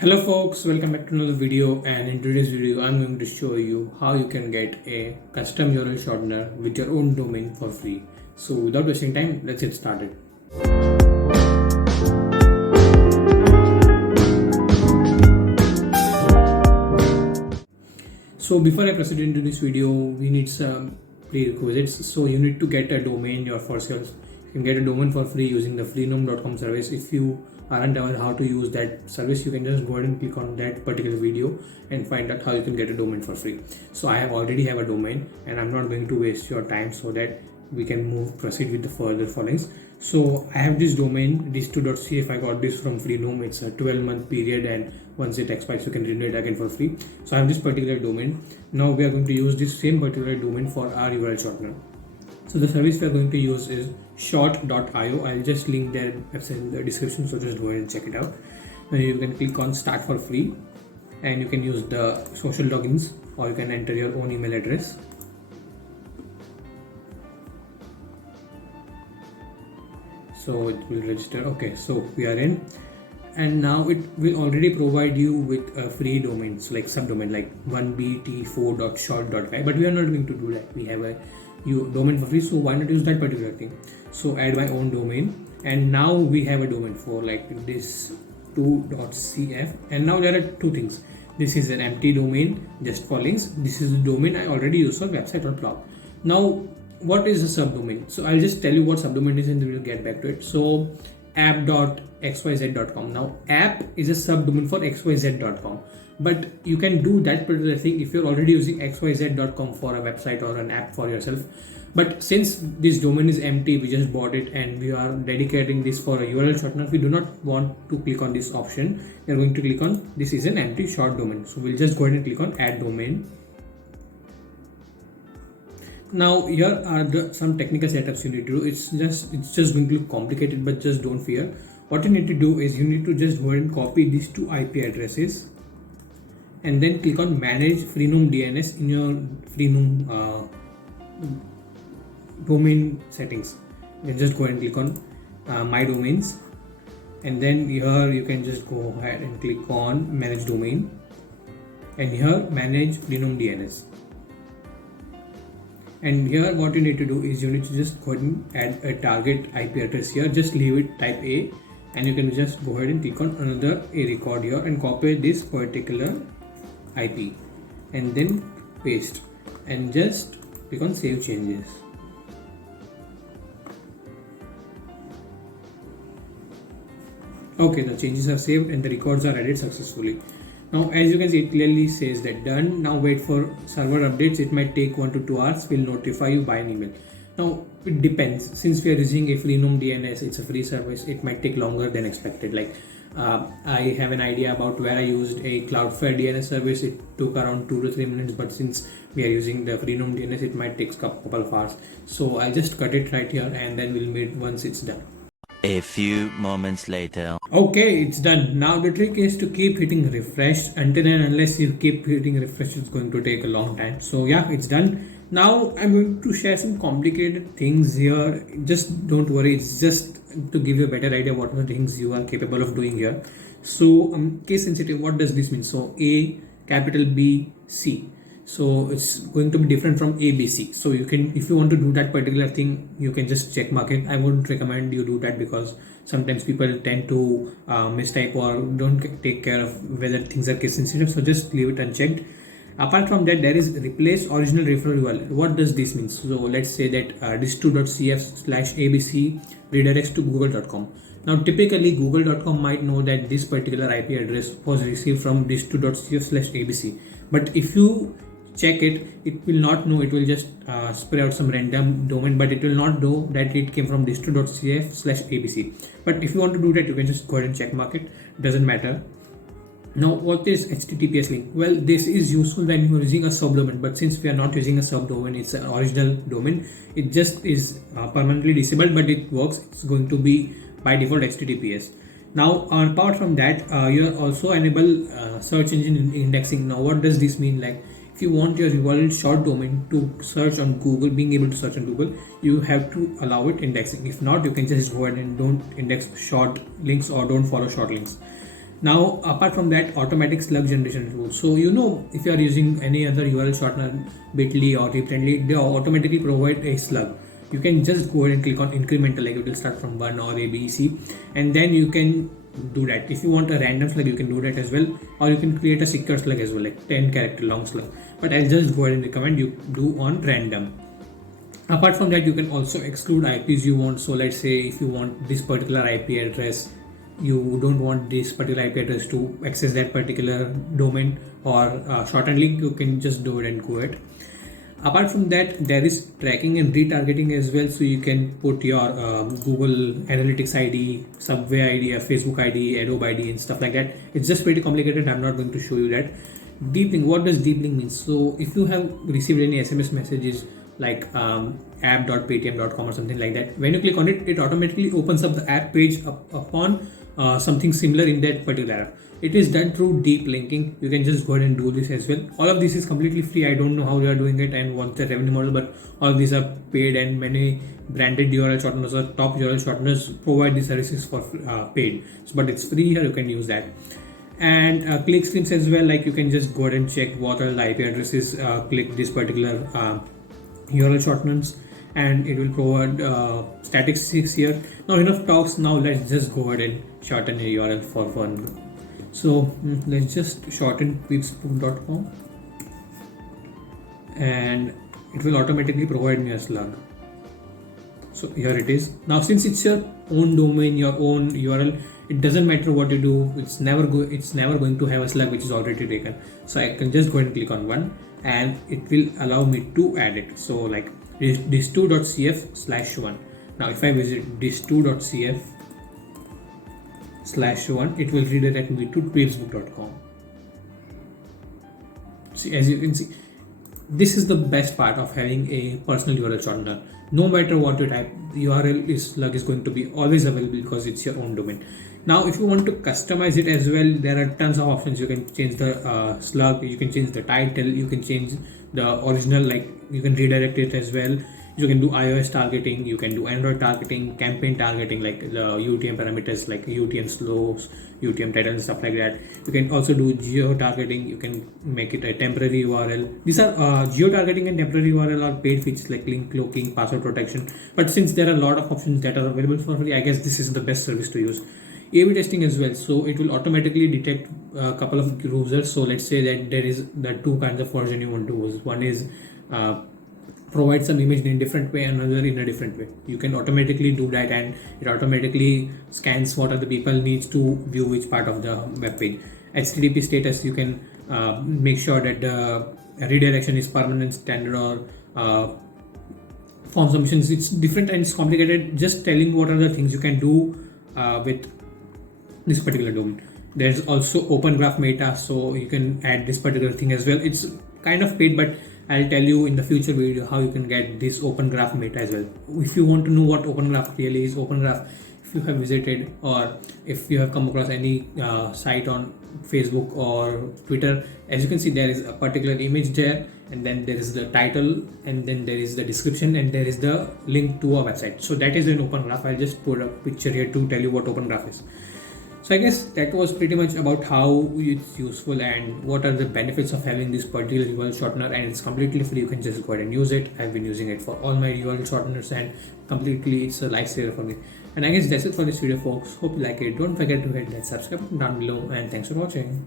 Hello folks, welcome back to another video, and in today's video I'm going to show you how you can get a custom URL shortener with your own domain for free. So without wasting time, let's get started. So before I proceed into this video, we need some prerequisites. So you need to get a domain for yourself. You can get a domain for free using the freenom.com service. If you aren't aware how to use that service, you can just go ahead and click on that particular video and find out how you can get a domain for free. So I already have a domain and I'm not going to waste your time so that we can proceed with the further followings. So I have this domain dis2.cf. I got this from Freenom. It's a 12-month period, and once it expires you can renew it again for free. So I have this particular domain. Now we are going to use this same particular domain for our URL shortener. So the service we are going to use is short.io. I'll just link their website in the description, so just go ahead and check it out. Now you can click on start for free and you can use the social logins, or you can enter your own email address. So it will register. Okay, so we are in, and now it will already provide you with a free domains like subdomain like 1bt4.short.guy, but we are not going to do that. We have a domain for free, so why not use that particular thing? So add my own domain, and now we have a domain for like this 2.cf, and now there are two things. This is an empty domain just for links. This is a domain I already use for website or blog. Now what is a subdomain? So I'll just tell you what subdomain is and we'll get back to it. So app.xyz.com. Now app is a subdomain for xyz.com, but you can do that particular thing if you're already using xyz.com for a website or an app for yourself. But since this domain is empty, we just bought it and we are dedicating this for a URL shortener, we do not want to click on this option. We are going to click on this is an empty short domain. So we'll just go ahead and click on add domain. Now here are some technical setups you need to do. It's just going to look complicated, but just don't fear. What you need to do is you need to just go ahead and copy these two IP addresses and then click on manage Freenom DNS in your Freenom domain settings. You can just go ahead and click on my domains, and then here you can just go ahead and click on manage domain, and here manage Freenom DNS. And here what you need to do is you need to just go ahead and add a target IP address here. Just leave it type A, and you can just go ahead and click on another A record here and copy this particular IP and then paste, and just click on save changes. Okay, the changes are saved and the records are added successfully. Now as you can see, it clearly says that done. Now wait for server updates. It might take 1 to 2 hours. We'll notify you by an email. Now it depends. Since we are using a Freenom DNS, it's a free service, it might take longer than expected. Like I have an idea about where I used a Cloudflare DNS service. It took around 2 to 3 minutes, but since we are using the Freenom DNS, it might take a couple of hours. So I'll just cut it right here and then we'll meet once it's done. A few moments later. Okay, it's done. Now the trick is to keep hitting refresh. Until and unless you keep hitting refresh, it's going to take a long time. So yeah, it's done. Now I'm going to share some complicated things here. Just don't worry, it's just to give you a better idea what are the things you are capable of doing here. So case sensitive, what does this mean? So A, capital B, C. So it's going to be different from ABC. So you can, if you want to do that particular thing, you can just check mark it. I wouldn't recommend you do that because sometimes people tend to mistype or don't take care of whether things are case sensitive. So just leave it unchecked. Apart from that, there is replace original referral URL. What does this mean? So let's say that dis2.cf/abc redirects to google.com. Now typically google.com might know that this particular IP address was received from dis2.cf/abc, but if you check it, it will not know. It will just spray out some random domain, but it will not know that it came from dis2.cf/abc. But if you want to do that, you can just go ahead and check mark it. Doesn't matter. Now what is HTTPS link? Well, this is useful when you are using a subdomain, but since we are not using a subdomain, it's an original domain. It just is permanently disabled, but it works. It's going to be by default HTTPS. Now apart from that, you also enable search engine indexing. Now what does this mean? Like if you want your URL short domain to search on Google, being able to search on Google, you have to allow it indexing. If not, you can just go ahead and don't index short links or don't follow short links. Now, apart from that, automatic slug generation tool. So if you are using any other URL shortener, Bitly or Replantly, they automatically provide a slug. You can just go ahead and click on incremental, like it will start from 1 or A, B, C, and then you can do that. If you want a random slug, you can do that as well, or you can create a secure slug as well, like 10 character long slug. But I'll just go ahead and recommend you do on random. Apart from that, you can also exclude IPs you want. So let's say if you want this particular IP address, you don't want this particular IP address to access that particular domain or shortened link, you can just do it and go ahead. Apart from that, there is tracking and retargeting as well. So you can put your Google Analytics ID, Subway ID, Facebook ID, Adobe ID, and stuff like that. It's just pretty complicated. I'm not going to show you that. Deep link. What does deep link mean? So if you have received any SMS messages like app.paytm.com or something like that, when you click on it, it automatically opens up the app page upon something similar in that particular app. It is done through deep linking. You can just go ahead and do this as well. All of this is completely free. I don't know how they are doing it and what's the revenue model, but all of these are paid, and many branded URL shorteners or top URL shorteners provide these services for paid. But it's free here. You can use that. And click streams as well. Like you can just go ahead and check what are the IP addresses. Click this particular URL shorteners, and it will provide statistics here. Now enough talks. Now let's just go ahead and shorten a URL for fun. So let's just shorten peepsbook.com, and it will automatically provide me a slug. So here it is. Now since it's your own domain, your own URL, it doesn't matter what you do. It's never going to have a slug which is already taken. So I can just go and click on one, and it will allow me to add it. So like dis2.cf/1. Now if I visit dis2.cf/1, it will redirect me to peepsbook.com. See, as you can see, this is the best part of having a personal URL shortener. No matter what you type, the URL slug is going to be always available because it's your own domain. Now if you want to customize it as well, there are tons of options. You can change the slug, you can change the title, you can change the original, like you can redirect it as well. You can do iOS targeting, you can do Android targeting, campaign targeting, like the UTM parameters like UTM slows, UTM titles and stuff like that. You can also do geo targeting. You can make it a temporary URL. These are geo targeting and temporary URL are paid features like link cloaking, password protection. But since there are a lot of options that are available for free, I guess this is the best service to use. A/B testing as well. So it will automatically detect a couple of users. So let's say that there is the two kinds of version you want to use. One is provide some image in a different way, another in a different way. You can automatically do that, and it automatically scans what other people needs to view which part of the web page. HTTP status, you can make sure that the redirection is permanent, standard, or form submissions. It's different and it's complicated. Just telling what are the things you can do with this particular domain. There's also Open Graph Meta, so you can add this particular thing as well. It's kind of paid, but I'll tell you in the future video how you can get this Open Graph Meta as well. If you want to know what Open Graph really is, Open Graph, if you have visited or if you have come across any site on Facebook or Twitter, as you can see, there is a particular image there, and then there is the title, and then there is the description, and there is the link to a website. So that is an Open Graph. I'll just put a picture here to tell you what Open Graph is. So I guess that was pretty much about how it's useful and what are the benefits of having this particular URL shortener, and it's completely free. You can just go ahead and use it. I've been using it for all my URL shorteners, and completely it's a lifesaver for me. And I guess that's it for this video, folks. Hope you like it. Don't forget to hit that subscribe button down below, and thanks for watching.